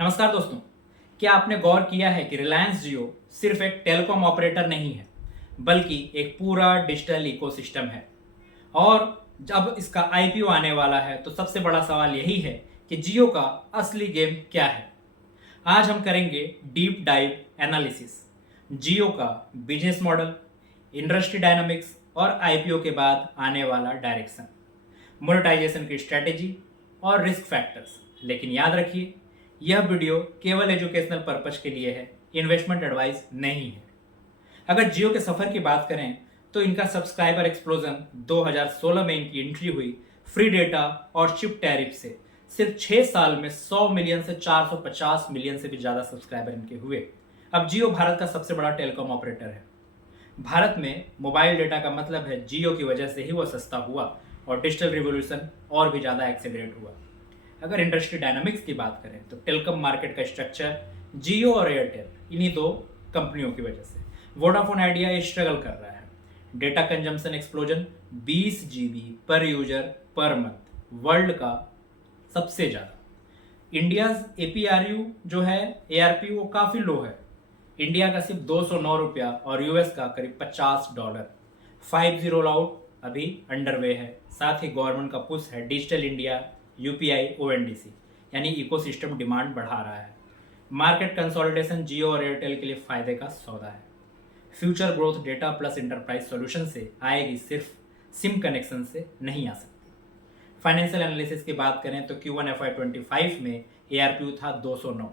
नमस्कार दोस्तों। क्या आपने गौर किया है कि रिलायंस जियो सिर्फ एक टेलीकॉम ऑपरेटर नहीं है, बल्कि एक पूरा डिजिटल इकोसिस्टम है। और जब इसका आईपीओ आने वाला है तो सबसे बड़ा सवाल यही है कि जियो का असली गेम क्या है। आज हम करेंगे डीप डाइव एनालिसिस, जियो का बिजनेस मॉडल, इंडस्ट्री डायनामिक्स और आईपीओ के बाद आने वाला डायरेक्शन, मोनेटाइजेशन की स्ट्रेटेजी और रिस्क फैक्टर्स। लेकिन याद रखिए, यह वीडियो केवल एजुकेशनल पर्पज के लिए है, इन्वेस्टमेंट एडवाइस नहीं है। अगर जियो के सफर की बात करें तो इनका सब्सक्राइबर एक्सप्लोजन 2016 में इनकी एंट्री हुई फ्री डेटा और चिप टैरिफ से सिर्फ 6 साल में 100 मिलियन से 450 मिलियन से भी ज़्यादा सब्सक्राइबर इनके हुए। अब जियो भारत का सबसे बड़ा टेलीकॉम ऑपरेटर है। भारत में मोबाइल डेटा का मतलब है जियो की वजह से ही वो सस्ता हुआ और डिजिटल रिवॉल्यूशन और भी ज़्यादा एक्सेलरेट हुआ। अगर इंडस्ट्री डायनामिक्स की बात करें तो टेलीकॉम मार्केट का स्ट्रक्चर जियो और एयरटेल इन्हीं दो कंपनियों की वजह से। वोडाफोन आइडिया ये स्ट्रगल कर रहा है। डेटा कंजम्पशन एक्सप्लोजन 20 जीबी पर यूजर पर मंथ, वर्ल्ड का सबसे ज़्यादा। इंडियाज एपीआरयू जो है एआरपी वो काफ़ी लो है। इंडिया का सिर्फ 209 रुपया और यूएस का करीब $50। 5G रोल आउट अभी अंडरवे है। साथ ही गवर्नमेंट का पुश है डिजिटल इंडिया, यूपीआई, ओएनडीसी, यानी इकोसिस्टम डिमांड बढ़ा रहा है। मार्केट कंसोलिडेशन जियो और एयरटेल के लिए फायदे का सौदा है। Future growth data plus enterprise solution से आएगी, सिर्फ सिम कनेक्शन से नहीं आ सकती। फाइनेंशियल एनालिसिस की बात करें तो Q1 FY25 में एआरपीयू था 209,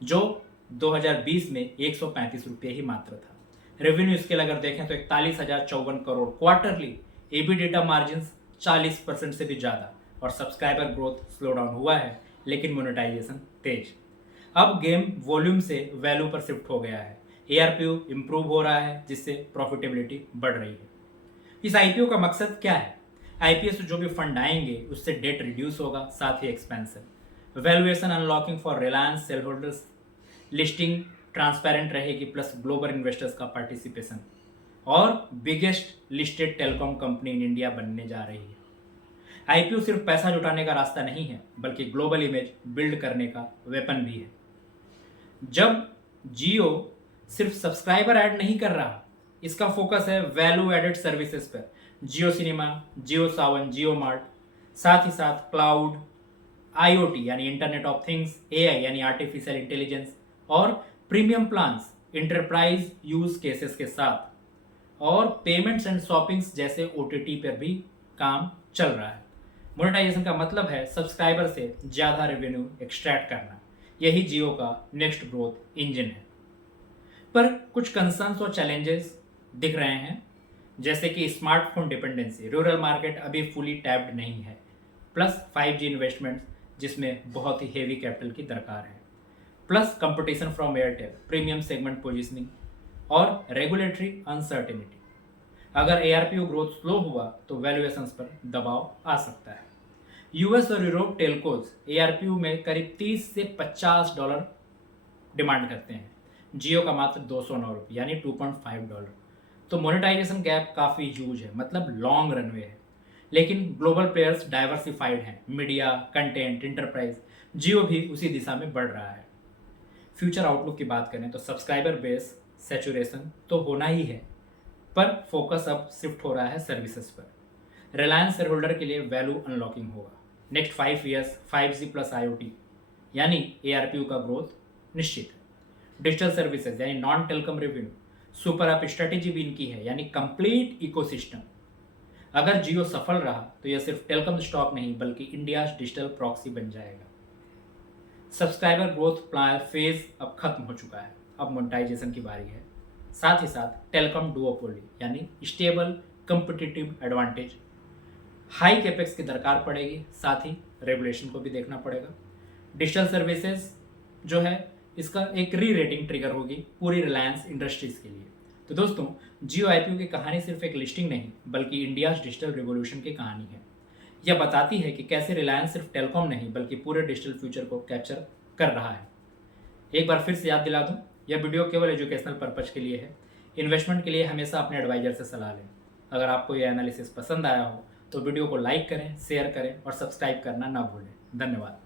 जो 2020 में 135 रुपये ही मात्र था। रेवेन्यू स्केल अगर देखें तो 41,054 करोड़ क्वार्टरली, एबीडेटा मार्जिन 40% से भी ज़्यादा और सब्सक्राइबर ग्रोथ स्लो डाउन हुआ है, लेकिन मोनेटाइजेशन तेज। अब गेम वॉल्यूम से वैल्यू पर शिफ्ट हो गया है। एआरपीयू इंप्रूव हो रहा है, जिससे प्रॉफिटेबिलिटी बढ़ रही है। इस आईपीओ का मकसद क्या है? आईपीओ से जो भी फंड आएंगे उससे डेट रिड्यूस होगा, साथ ही expansion, valuation unlocking for Reliance shareholders, listing transparent रहेगी, प्लस ग्लोबल इन्वेस्टर्स का पार्टिसिपेशन, और biggest listed telecom company in India बनने जा रही है। आईपीओ सिर्फ पैसा जुटाने का रास्ता नहीं है, बल्कि ग्लोबल इमेज बिल्ड करने का वेपन भी है। जब जियो सिर्फ सब्सक्राइबर ऐड नहीं कर रहा, इसका फोकस है वैल्यू एडेड सर्विसेज पर। जियो सिनेमा, जियो सावन, जियो मार्ट, साथ ही साथ क्लाउड, आईओटी यानी इंटरनेट ऑफ थिंग्स, एआई यानी आर्टिफिशियल इंटेलिजेंस, और premium plans enterprise use cases के साथ, और पेमेंट्स एंड शॉपिंग्स जैसे ओटीटी पर भी काम चल रहा है। मोनेटाइजेशन का मतलब है सब्सक्राइबर से ज़्यादा रेवेन्यू एक्सट्रैक्ट करना। यही जियो का नेक्स्ट ग्रोथ इंजन है। पर कुछ कंसर्न्स और चैलेंजेस दिख रहे हैं, जैसे कि स्मार्टफोन डिपेंडेंसी, रूरल मार्केट अभी फुली टैप्ड नहीं है, प्लस 5G इन्वेस्टमेंट जिसमें बहुत ही हेवी कैपिटल की दरकार है, plus competition from Airtel, premium segment positioning और रेगुलेटरी अनसर्टेनिटी। अगर एआरपीओ ग्रोथ स्लो हुआ तो वैल्यूएशंस पर दबाव आ सकता है। यूएस और यूरोप टेलकोज एआरपीओ में करीब $30 से $50 डिमांड करते हैं। जियो का मात्र 209 रुपये यानी $2.5। तो मोनेटाइजेशन गैप काफ़ी ह्यूज है, मतलब लॉन्ग रनवे है। लेकिन ग्लोबल प्लेयर्स डाइवर्सिफाइड हैं, मीडिया, कंटेंट, इंटरप्राइज। जियो भी उसी दिशा में बढ़ रहा है। फ्यूचर आउटलुक की बात करें तो सब्सक्राइबर बेस सैचुरेशन तो होना ही है, पर फोकस अब शिफ्ट हो रहा है सर्विसेज पर। रिलायंस शेयर होल्डर के लिए वैल्यू अनलॉकिंग होगा। Next 5 years 5G plus IoT यानी एआरपीयू का ग्रोथ निश्चित है। डिजिटल सर्विसेज यानी non telecom revenue, super app strategy भी इनकी है, यानी कंप्लीट इकोसिस्टम। अगर जियो सफल रहा तो यह सिर्फ टेलीकॉम स्टॉक नहीं, बल्कि इंडिया डिजिटल प्रॉक्सी बन जाएगा। सब्सक्राइबर ग्रोथ प्लान फेज अब खत्म हो चुका है, अब मोनेटाइजेशन की बारी है। साथ ही साथ टेलीकॉम डुओपोली यानी stable competitive advantage, high capex की दरकार पड़ेगी, साथ ही रेगुलेशन को भी देखना पड़ेगा। डिजिटल सर्विसेज जो है इसका एक री रेटिंग ट्रिगर होगी पूरी रिलायंस इंडस्ट्रीज के लिए। तो दोस्तों, जियो आईपीओ की कहानी सिर्फ एक लिस्टिंग नहीं, बल्कि इंडिया डिजिटल रिवॉल्यूशन की कहानी है। यह बताती है कि कैसे रिलायंस सिर्फ टेलीकॉम नहीं, बल्कि पूरे डिजिटल फ्यूचर को कैप्चर कर रहा है। एक बार फिर से याद दिला दूं, यह वीडियो केवल एजुकेशनल पर्पज के लिए है। इन्वेस्टमेंट के लिए हमेशा अपने एडवाइजर से सलाह लें। अगर आपको यह एनालिसिस पसंद आया हो तो वीडियो को लाइक करें, शेयर करें और सब्सक्राइब करना ना भूलें। धन्यवाद।